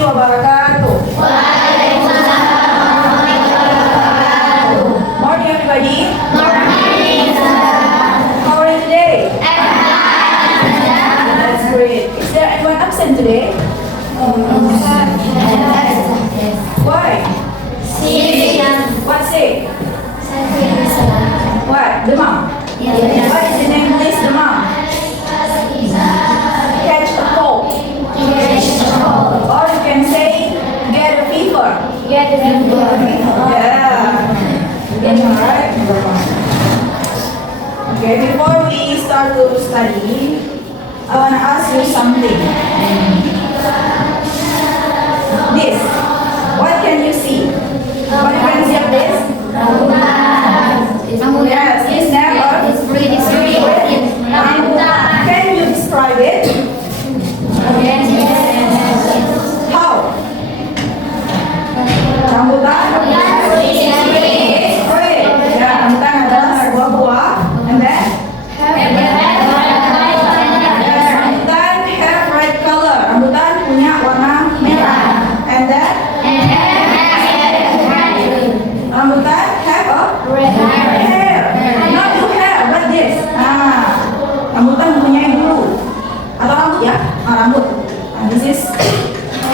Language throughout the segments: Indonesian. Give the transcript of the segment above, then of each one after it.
wabarakatuh. Morning everybody. How are you today? That's great. Is there anyone absent today? Why? What sick? What? Demam? What is in English demam? Catch a cold. Or you can say get a fever. Yeah. Alright. Okay, before we start to study, I want to ask you something. This. What can you see? What you can see of this? Yes, it's never. Can you describe it? How? Rambutan? Great. Ya, rambutan adalah sebuah buah. And then? Rambutan have red color. Rambutan punya warna merah. And then? Rambutan have a hair. Not you have, but this. Rambutan mempunyai bulu. Atau rambut ya? Rambut. This is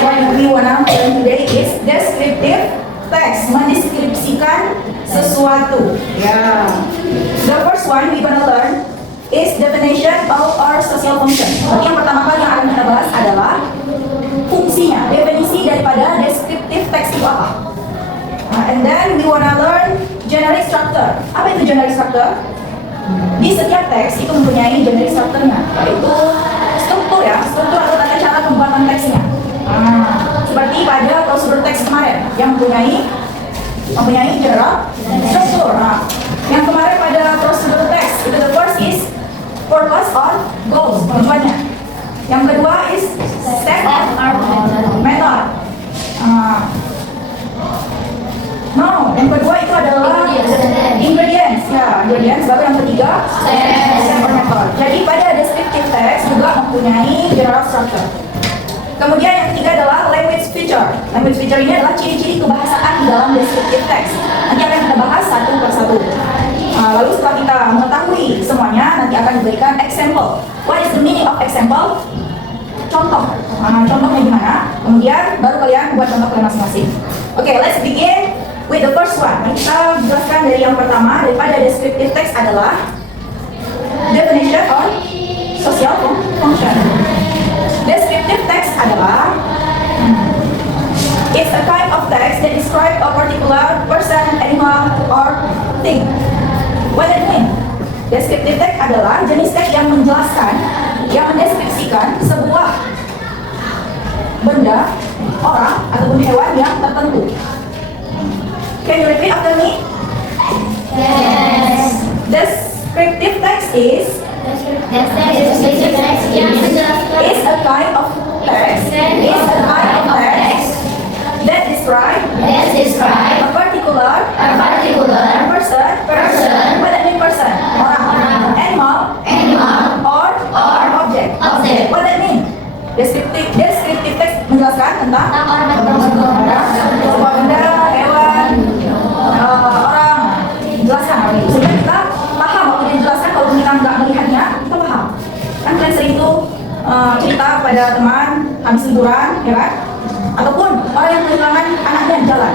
what we wanna learn today is descriptive text, mendeskripsikan sesuatu. Ya. The first one we gonna learn is definition of our social function. Jadi yang pertama kali yang akan kita bahas adalah fungsinya, definisi daripada descriptive text itu apa. And then we wanna learn generic structure. Apa itu generic structure? Di setiap teks itu mempunyai generic structure-nya, yaitu struktur ya, struktur atau tata cara pembuatan teksnya. Seperti pada prosedur teks kemarin yang mempunyai general struktur. Yang kemarin pada prosedur teks itu the first is purpose or goals, tujuannya. Yang kedua is step of method. Yang kedua itu adalah ingredients. Ya, ingredients. Baru yang ketiga step or method. Jadi pada descriptive text juga mempunyai general structure. Kemudian yang ketiga adalah language feature. Language feature ini adalah ciri-ciri kebahasaan di dalam descriptive text. Nanti akan kita bahas satu persatu. Lalu setelah kita mengetahui semuanya, nanti akan diberikan example. What is the meaning of example? Contoh. Contohnya gimana? Kemudian baru kalian buat contoh kalian masing-masing. Okay, let's begin with the first one. Kita jelaskan dari yang pertama daripada descriptive text adalah definition or social function. Descriptive text adalah it's a kind of text that describe a particular person, animal, or thing. What does it mean? Descriptive text adalah jenis teks yang menjelaskan, yang mendeskripsikan sebuah benda, orang, ataupun hewan yang tertentu. Can you repeat after me? Yes. Descriptive text is a kind of text that describe a particular person. What that mean person? Orang. Animal. Or object. What that mean? Descriptive text menjelaskan tentang sebuah benda, hewan, orang. Jelaskan. Sehingga kita paham waktu dia jelaskan. Kalau kita nggak melihatnya, kita paham. Kan kalian sering tuh cerita pada teman habis liburan, ya kan? Ataupun orang yang kehilangan anaknya di jalan,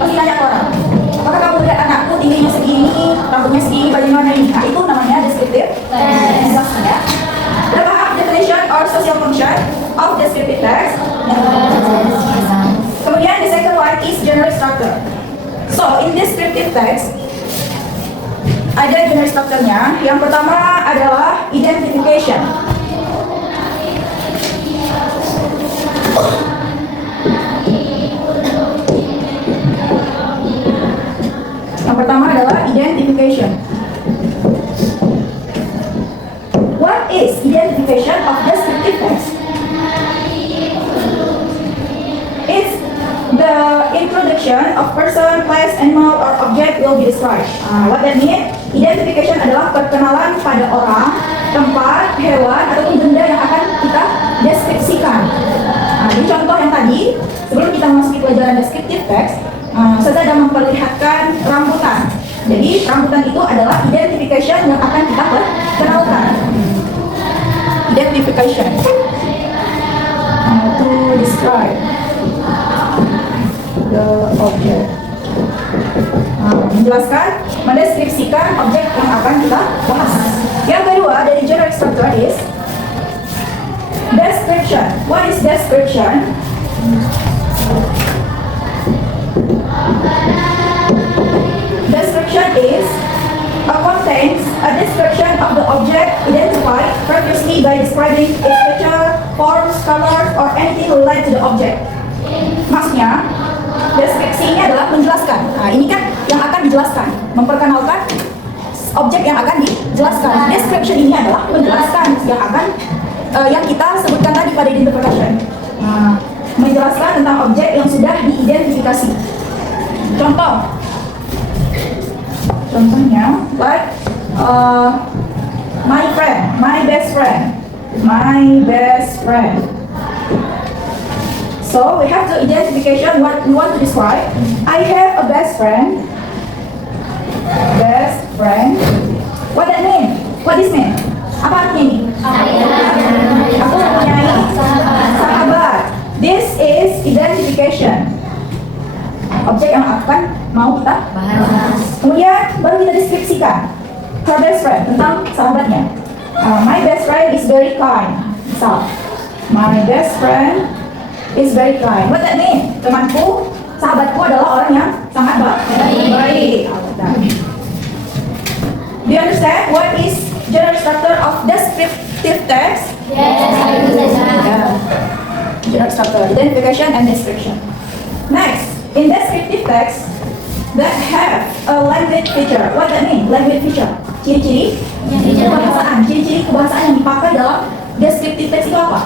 pasti nanya ke orang, apakah kamu lihat anakku tingginya segini, rambutnya segini, bajunya warna ini? Nah, itu namanya descriptive. Jelaskan ya. Udah paham definition or social function of descriptive text? Kemudian the second one is generic structure. So in descriptive text ada generic structure-nya. Yang pertama adalah identification. Yang pertama adalah identification. What is identification of descriptive text? It's the introduction of person, place, animal, or object will be described. What that mean? Identification adalah perkenalan pada orang, tempat, hewan, ataupun benda yang akan kita deskripsikan. Di contoh yang tadi, sebelum kita memasuki pelajaran descriptive text, saya sudah memperlihatkan rambutan. Jadi rambutan itu adalah identification yang akan kita kenalkan. Identification. To describe the object. Menjelaskan, mendeskripsikan objek yang akan kita bahas. Yang kedua dari generic structure is description. What is description? Description is contains a description of the object identified previously by describing its feature, forms, colors, or anything related to the object. Maksudnya, deskripsi ini adalah menjelaskan. Nah, ini kan yang akan dijelaskan, memperkenalkan objek yang akan dijelaskan. Description ini adalah menjelaskan yang akan yang kita sebutkan tadi pada identification. Menjelaskan tentang objek yang sudah diidentifikasi. Contohnya, like my friend, my best friend. So we have the identification what we want to describe. I have a best friend. What that mean? What this mean? Apa artinya ini? Aku mempunyai sahabat. This is identification. Objek yang akan mau kita bahas. Kemudian baru kita deskripsikan her best friend, tentang sahabatnya. My best friend is very kind. So, my best friend is very kind. What that mean? Temanku, sahabatku adalah orang yang sangat baik. Do you understand what is general structure of descriptive text? Yes, I understand. General structure, identification and description. Next, in descriptive text that have a language feature. What that mean? Language feature. Ciri-ciri kebahasaan. Ciri-ciri kebahasaan yang dipakai dalam descriptive text itu apa?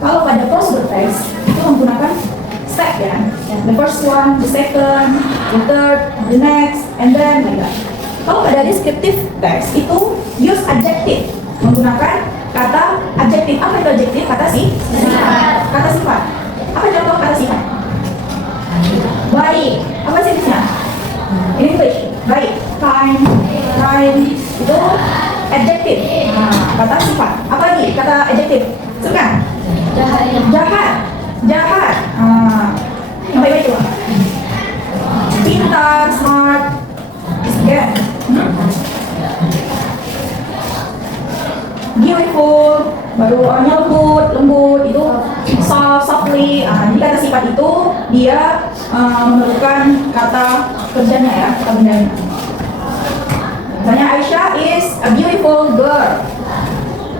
Kalau pada prosedur text itu menggunakan step ya. The first one, the second, the third, the next, and then like that. Kalau pada descriptive text itu use adjective, menggunakan kata adjektif. Apa itu adjektif? Kata sifat. Kata sifat. Apa contoh kata sifat? Baik. Apa jenisnya? In English, baik. Kind, itu adjektif. Kata sifat. Apa lagi? Kata adjektif. Suka? Jahat. Yang baik-baik coba. Pintar, smart. Again. Beautiful, baru orangnya lembut itu softly. Jadi kata sifat itu dia memerlukan kata kerjanya ya, kata bendanya. Misalnya Aisyah is a beautiful girl.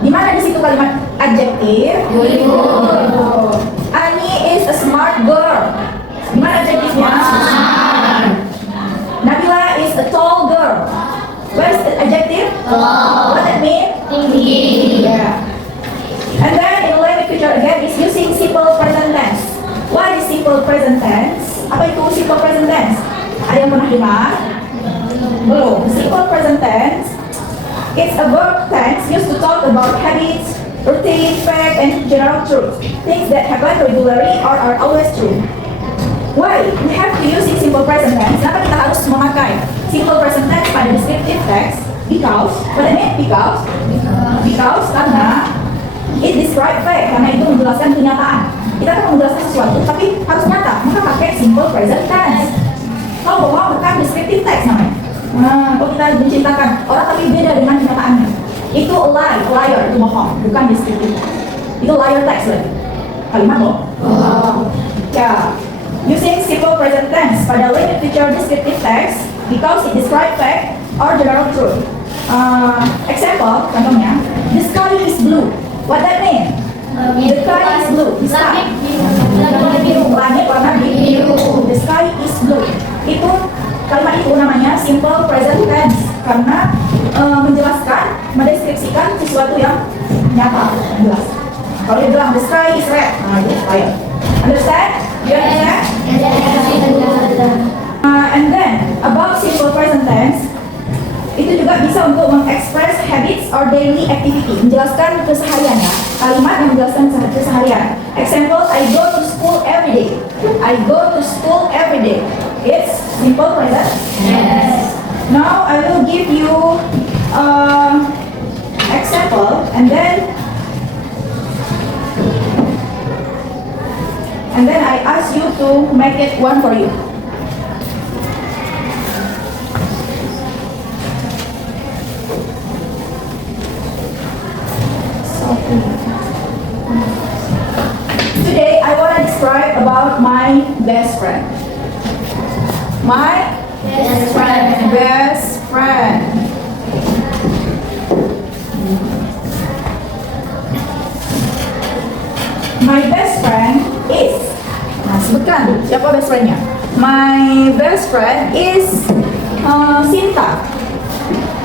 Di mana di situ kalimat adjektif? Beautiful. Ani is a smart girl. Di mana adjektifnya? Nabila is a tall girl. Where is the adjective? Tall. What that mean? Tinggi. Yeah. And then in language feature again is using simple present tense. What is simple present tense? Apa itu simple present tense? Ada yang pernah dengar? Belum. Simple present tense, it's a verb tense used to talk about habits, routine, fact, and general truth. Things that happen regularly or are always true. Why? We have to use simple present tense. Kenapa kita harus memakai simple present tense pada descriptive text? Because, what I mean? Because karena it describe fact, karena itu menjelaskan kenyataan. Kita kan menjelaskan sesuatu, tapi harus nyata, maka pakai simple present tense. Kalau bohong, bukan descriptive text namanya. Kalau kita menceritakan orang tapi beda dengan kenyataannya, itu liar, itu bohong, bukan descriptive. Itu liar text lagi. Kalimat bohong. Ya. Using simple present tense pada language feature descriptive text because it describe fact or general truth. Example, contohnya, the sky is blue. What that mean? The sky is blue. The sky. Langit warna biru. The sky is blue. Itu kalimat itu namanya simple present tense karena menjelaskan, mendeskripsikan sesuatu yang nyata, jelas. Kalau dia bilang the sky is red, itu liar. Understand? You understand? And then about simple present tense, itu juga bisa untuk mengekspres habits or daily activity, menjelaskan keseharian ya. kalimat yang menjelaskan keseharian. Example, I go to school every day. I go to school every day. It's simple like that. Yes. Now I will give you example, and then I ask you to make it one for you. Today I want to describe about my best friend. My Best friend. best friend. My best friend is. Nah, sebutkan siapa best friendnya. My best friend is Sinta.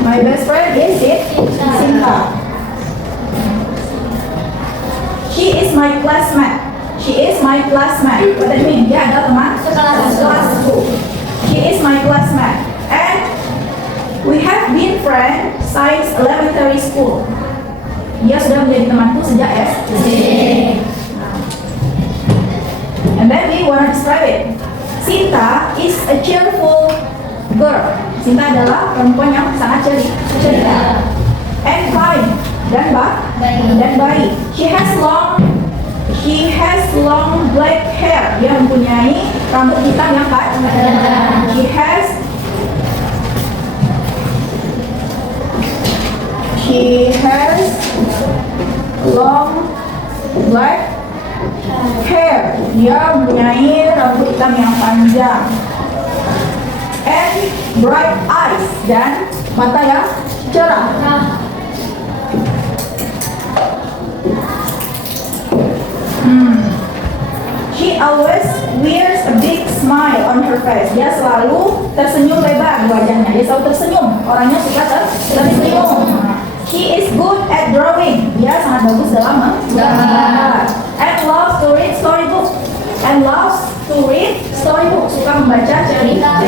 My best friend is Sinta. She is my classmate. She is my classmate. What that mean? Dia adalah teman sekelasku. She is my classmate. And we have been friends since elementary school. Dia sudah menjadi temanku sejak SD. And then we want to describe it. Sinta is a cheerful girl. Sinta adalah perempuan yang sangat ceria. And kind dan baik. She has long black hair. Dia mempunyai rambut hitam yang panjang. She has long black hair. Dia mempunyai rambut hitam yang panjang. And bright eyes, dan mata yang cerah. She always wears a big smile on her face. Dia selalu tersenyum lebar di wajahnya. Dia selalu tersenyum. Orangnya suka tersenyum. She is good at drawing. Dia sangat bagus dalam menggambar. And loves to read storybook. Suka membaca cerita.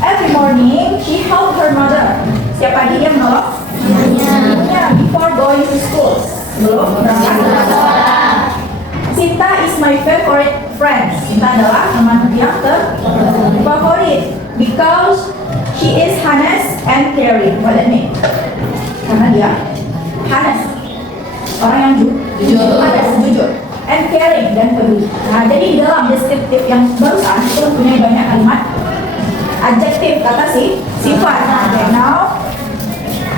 Every morning she helped her mother. Setiap pagi dia menolong ibunya before going to school. Sebelum berangkat ke sekolah. Sinta is my favorite friend. Sinta adalah teman yang terfavorit because she is honest and caring. What that mean? Karena dia honest, orang yang jujur, and caring, dan peduli. Nah, jadi di dalam deskriptif yang barusan itu punya banyak kalimat adjektif, kata sifat. Okay, now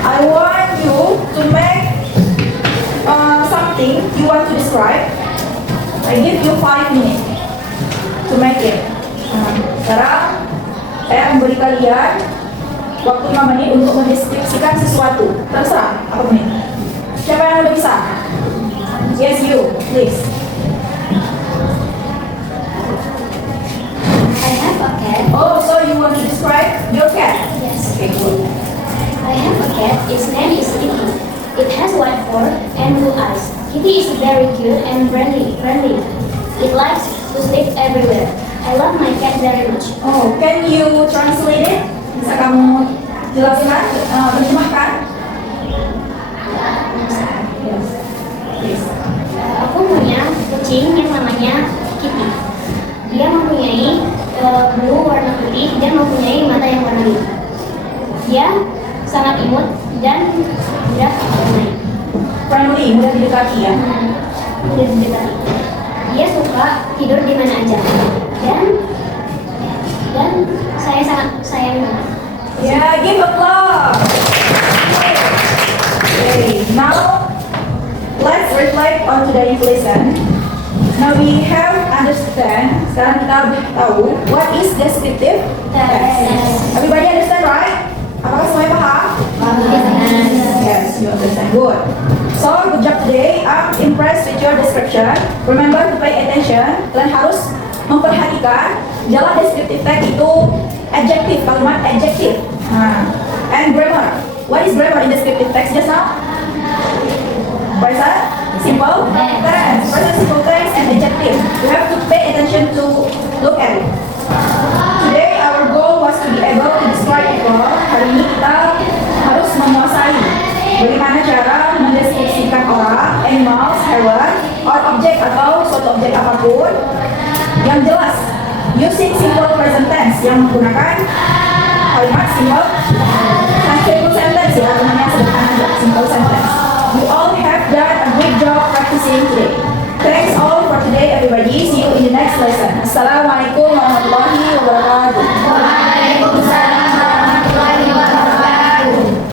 I want you to make something you want to describe. I give you 5 minutes to make it. Sekarang saya akan beri kalian waktu 5 menit untuk mendeskripsikan sesuatu. Terserah, apa menit. Siapa yang udah bisa? Yes, you, please. I have a cat. Oh, so you want to describe your cat? Yes. Okay, good. I have a cat. Its name is Kitty. It has white fur and blue eyes. Kitty is very cute and friendly. It likes to sleep everywhere. I love my cat very much. Oh, can you translate it? Bisa kamu jelaskan, terjemahkan? Yes, please. Aku punya kucing yang namanya Kitty. Dia mempunyai bulu warna putih dan mempunyai mata yang warna biru. Dia sangat imut dan mudah bermain. Friendly, mudah didekati ya. Mudah didekati. Dia suka tidur di mana aja. Dan saya sangat sayang. Yeah, give applause. Okay, now let's reflect on today's lesson. Now we have understand. Sekarang kita tahu what is descriptive text. Everybody understand, right? Apakah semuanya paham? Yes, you understand. Good. So, good job today. I'm impressed with your description. Remember to pay attention. Kalian harus memperhatikan dalam descriptive text itu adjective, kalimat adjective. And grammar. What is grammar in descriptive text just now? Present simple tense. Present simple tense and adjective. You have to pay attention to look at it. Today our goal was to be able to describe people. Hari ini kita harus menguasai bagaimana cara mendeskripsikan orang, animal, barang or object atau suatu objek apapun yang jelas. Using simple present tense yang menggunakan kalimat simple sentence ya, namanya sederhana aja, simple sentence. You all have done a great job practicing today. Thanks all for today everybody. See you in the next lesson. Assalamualaikum.